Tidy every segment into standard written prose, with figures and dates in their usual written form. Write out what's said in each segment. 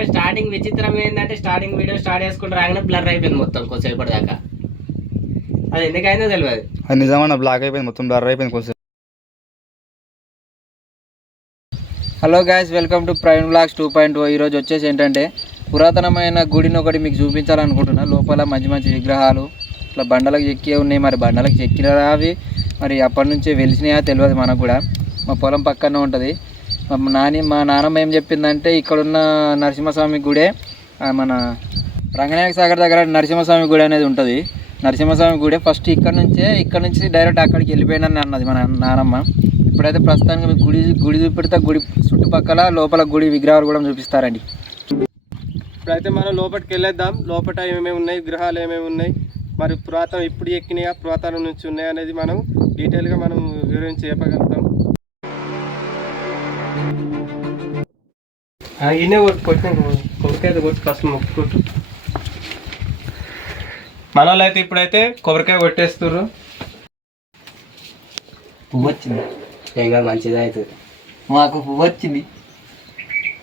కానీ స్టార్టింగ్ విచిత్రం ఏంటంటే స్టార్టింగ్ వీడియో స్టార్ట్ చేసుకుంటే రాగానే బ్లర్ అయిపోయింది మొత్తం కొంచెంసేపటి దాకా. అది ఎందుకైందో తెలియదు. అది నిజమన్నా బ్లాక్ అయిపోయింది, మొత్తం బ్లర్ అయిపోయింది కొంచెం. Hello guys, welcome to prime vlogs 2.0. ఈరోజు వచ్చేసి ఏంటంటే పురాతనమైన గుడిని ఒకటి మీకు చూపించాలనుకుంటున్నా. లోపల మంచి మంచి విగ్రహాలు ఇట్లా బండలకు చెక్కే ఉన్నాయి. మరి బండలకు చెక్కినరా అవి మరి అప్పటి నుంచే వెలిసినాయా తెలియదు మనకు కూడా. మా పొలం పక్కనే ఉంటుంది. మా నాన్నమ్మ ఏం చెప్పిందంటే ఇక్కడున్న నరసింహస్వామి గుడే మన రంగనాయక సాగర్ దగ్గర నరసింహస్వామి గుడి అనేది ఉంటుంది. నరసింహస్వామి గుడి ఫస్ట్ ఇక్కడ నుంచి డైరెక్ట్ అక్కడికి వెళ్ళిపోయినని అన్నది మన నానమ్మ. ఇప్పుడైతే ప్రస్తుతానికి మీకు గుడి చూపెడితే గుడి చుట్టుపక్కల లోపల గుడి విగ్రహాలు కూడా చూపిస్తారండి. ఇప్పుడైతే మనం లోపలికి వెళ్ళేద్దాం. లోపల ఏమేమి ఉన్నాయి, విగ్రహాలు ఏమేమి ఉన్నాయి, మరి పురాతన ఇప్పుడు ఎక్కినాయా పురాతనం నుంచి ఉన్నాయి అనేది మనం డీటెయిల్గా మనం వివరించి చెప్పగలుగుతాం. ఈయనే కొబ్బరికాయ కొట్టి ఫస్ట్ మొక్కుకుంటూ మన వాళ్ళు అయితే ఇప్పుడైతే కొబ్బరికాయ కొట్టేస్తుర్రు. పువ్వు వచ్చింది, ఇంకా మంచిది అవుతుంది. మాకు పువ్వు వచ్చింది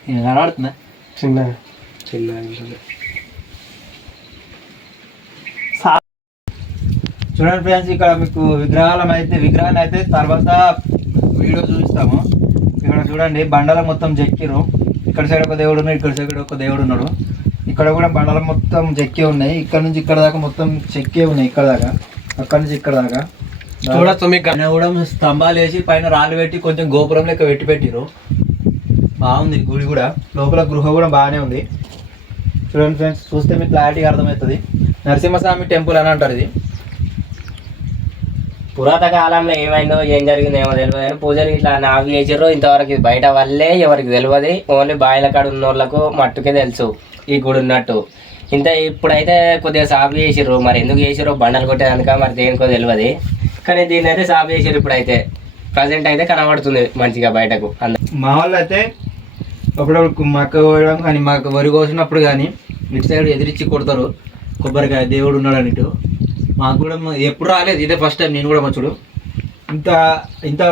కనబడుతుందా? చిన్న చూడండి ఫ్రెండ్స్, ఇక్కడ మీకు విగ్రహాన్ని అయితే తర్వాత వీడియో చూపిస్తాము. ఇక్కడ చూడండి బండల మొత్తం చెక్కిరు. ఇక్కడ సైడ్ ఒక దేవుడు ఉన్నాడు, ఇక్కడ సైడ్ ఒక దేవుడు ఉన్నాడు. ఇక్కడ కూడా బండలు మొత్తం చెక్కే ఉన్నాయి. ఇక్కడ నుంచి ఇక్కడ దాకా మొత్తం చెక్కే ఉన్నాయి. ఇక్కడ దాకా అక్కడ నుంచి ఇక్కడ దాకా చూడొచ్చు. మీకు కూడా స్తంభాలు వేసి పైన రాళ్ళు పెట్టి కొంచెం గోపురం లెక్క పెట్టిరు. బాగుంది గుడి కూడా. లోపల గృహ కూడా బాగానే ఉంది. చూడండి ఫ్రెండ్స్, చూస్తే మీకు క్లారిటీగా అర్థమవుతుంది. నరసింహస్వామి టెంపుల్ అని అంటారు ఇది. పురాతన కాలంలో ఏమైందో ఏం జరిగిందో ఏమో తెలియదు కానీ పూజలు ఇట్లా నావి చేసారో ఇంతవరకు బయట వల్లే ఎవరికి తెలియదు. ఓన్లీ బాయిల కాడ ఉన్న వాళ్ళకు మట్టుకే తెలుసు ఈ గుడి ఉన్నట్టు. ఇప్పుడైతే కొద్దిగా సాగు చేసిర్రు. మరి ఎందుకు చేసిర్రో బండలు కొట్టేదానిక మరి దేనికో తెలియదు. కానీ దీన్ని అయితే సాగు చేసిర్రు. ఇప్పుడైతే ప్రజెంట్ అయితే కనబడుతుంది మంచిగా బయటకు. మా వాళ్ళు అయితే అప్పుడప్పుడు మక్క కోయడం కానీ మాకు వరి కోసినప్పుడు కానీ ఇటు సైడ్ ఎదిరించి కొడతారు కొబ్బరికాయ దేవుడు ఉన్నాడు అనిటు. మాకు కూడా ఎప్పుడు రాలేదు, ఇదే ఫస్ట్ టైం నేను కూడా మచ్చుడు. ఇంత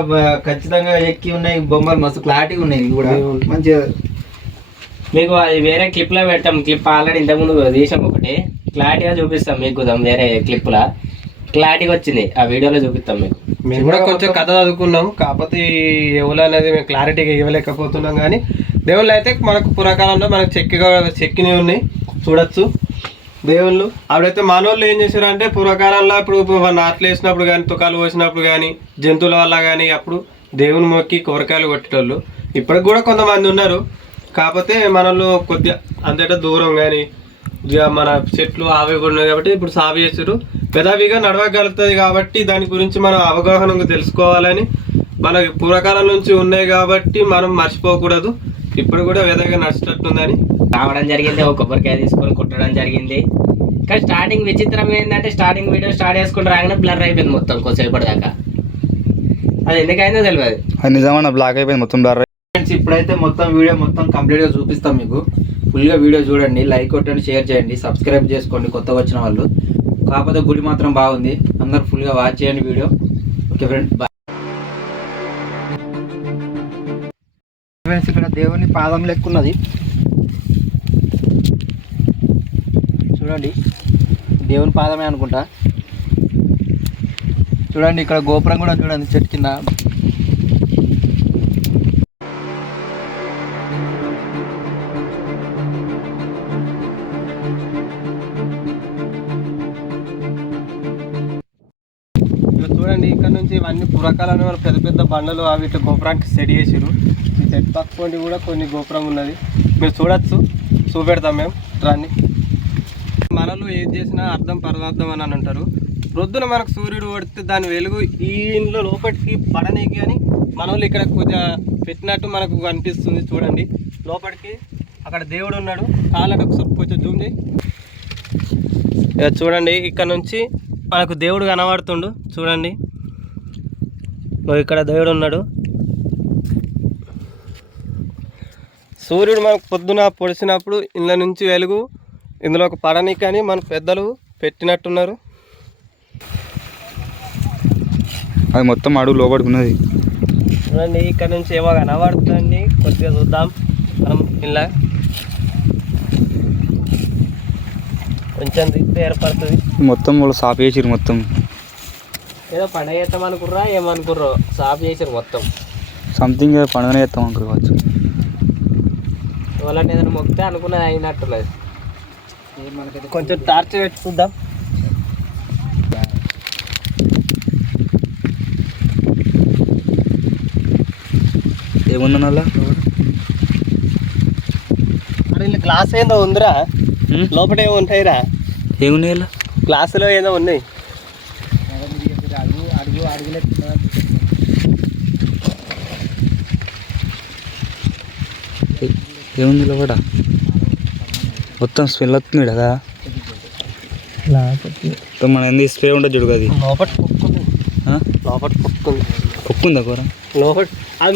ఖచ్చితంగా ఎక్కి ఉన్నాయి బొమ్మలు, మస్తు క్లారిటీగా ఉన్నాయి. ఇవి కూడా మంచిగా మీకు అది వేరే క్లిప్లో పెడతాం. క్లిప్ ఆల్రెడీ ఇంతకుముందు తీసాం, ఒకటి క్లారిటీగా చూపిస్తాం మీకు. వేరే క్లిప్లా క్లారిటీగా వచ్చింది, ఆ వీడియోలో చూపిస్తాం మీకు. మేము కూడా కొంచెం కథ చదువుకున్నాం, కాకపోతే ఎవరు అనేది మేము క్లారిటీగా ఇవ్వలేకపోతున్నాం. కానీ దేవుళ్ళు అయితే మనకు పురాకాలంలో మనకు చెక్కినవి ఉన్నాయి చూడొచ్చు దేవుళ్ళు. అప్పుడైతే మనోళ్ళు ఏం చేశారు అంటే పూర్వకాలంలో ఇప్పుడు నాట్లు వేసినప్పుడు కానీ తుకాలు పోసినప్పుడు కానీ జంతువుల వల్ల కానీ అప్పుడు దేవుని మొక్కి కొబ్బరికాయలు కొట్టేటోళ్ళు. ఇప్పటికి కూడా కొంతమంది ఉన్నారు. కాకపోతే మనలో కొద్దిగా అంతటా దూరం కానీ మన చెట్లు ఆవి కూడా ఉన్నాయి కాబట్టి ఇప్పుడు సాగు చేసారు. పెదవిగా నడవగలుగుతుంది కాబట్టి దాని గురించి మనం అవగాహన తెలుసుకోవాలని మనకి పూర్వకాలం నుంచి ఉన్నాయి కాబట్టి మనం మర్చిపోకూడదు. ఇప్పుడు కూడా వేదగా నడిచేటట్టుందని రావడం జరిగింది. ఒక కొబ్బరికాయ తీసుకొని కుట్టడం జరిగింది. కానీ స్టార్టింగ్ విచిత్రం ఏంటంటే స్టార్టింగ్ వీడియో స్టార్ట్ చేసుకుంటే రాగానే బ్లర్ అయిపోయింది మొత్తం కొంచెంసేపటి దాకా. అది ఎందుకైందో తెలియదు. అది నిజమన్నా బ్లాక్ అయిపోయింది మొత్తం బ్లర్. ఇప్పుడైతే మొత్తం వీడియో మొత్తం కంప్లీట్గా చూపిస్తాం మీకు. ఫుల్గా వీడియో చూడండి, లైక్ కొట్టండి, షేర్ చేయండి, సబ్స్క్రైబ్ చేసుకోండి కొత్తగా వచ్చిన వాళ్ళు. కాకపోతే గుడి మాత్రం బాగుంది, అందరు ఫుల్గా వాచ్ చేయండి video. Okay friends, bye. Friends, ఇక్కడ దేవుని పాదం లెక్కున్నది చూడండి. దేవుని పాదమే అనుకుంటా. చూడండి ఇక్కడ గోపురం కూడా చూడండి చెట్టు కింద. చూడండి ఇక్కడ నుంచి ఇవన్నీ పురాకాలంలో పెద్ద పెద్ద బండలు అవి ఇట్లా గోపురానికి సెట్ చేసారు. ఈ సెట్ పక్కన కూడా కొన్ని గోపురం ఉన్నది, మీరు చూడొచ్చు. చూపెడతాం మేము రాన్ని. మనలో ఏది చేసినా అర్థం పరమార్థం అని అంటారు. ప్రొద్దున మనకు సూర్యుడు పడితే దాని వెలుగు ఈ ఇంట్లో లోపలికి పడనీకి అని మనోళ్ళు ఇక్కడ కొద్దిగా పెట్టినట్టు మనకు అనిపిస్తుంది. చూడండి లోపలికి అక్కడ దేవుడు ఉన్నాడు. కాళ్ళకు ఒకసారి కొంచెం జూమ్ చేయి. చూడండి ఇక్కడ నుంచి మనకు దేవుడు కనబడుతుండు. చూడండి ఇక్కడ దేవుడు ఉన్నాడు. సూర్యుడు మనకు పొద్దున పొడిచినప్పుడు ఇళ్ళ నుంచి వెలుగు ఇందులో ఒక పడని కానీ మన పెద్దలు పెట్టినట్టున్నారు. అది మొత్తం అడుగు లోపడుకున్నది. చూడండి ఇక్కడ నుంచి ఏమో కనబడుతుంది. కొద్దిగా చూద్దాం మనం ఇలా. కొంచెం తిప్పి ఏర్పడుతుంది. మొత్తం వాళ్ళు సాఫ్ చేసిరు మొత్తం. ఏదో పండగ చేస్తాం అనుకుర్రా ఏమనుకుర్రో సాఫ్ చేసారు మొత్తం. సంథింగ్ పండుగనే చేస్తాం అనుకోవచ్చు. వాళ్ళని ఏదైనా మొక్కితే అనుకున్నది అయినట్టున్నది. కొంచెం టార్చ్ పెట్టుకుందాం. ఏముందన్న అరే ఇలా గ్లాస్ ఏదో ఉందిరా, లోపల ఏమో ఉంటాయిరా. ఏమున్నాయి ఇలా గ్లాసులో ఏదో ఉన్నాయి. ఏముంది ఇలా కూడా మొత్తం స్మెల్ వస్తుంది కదా. మన ఏంది స్ప్రే ఉంటుంది చూడు అది లోపల కుక్కుంది. లోపల కుక్కుంది. కుక్కుందా కూర లోపల అది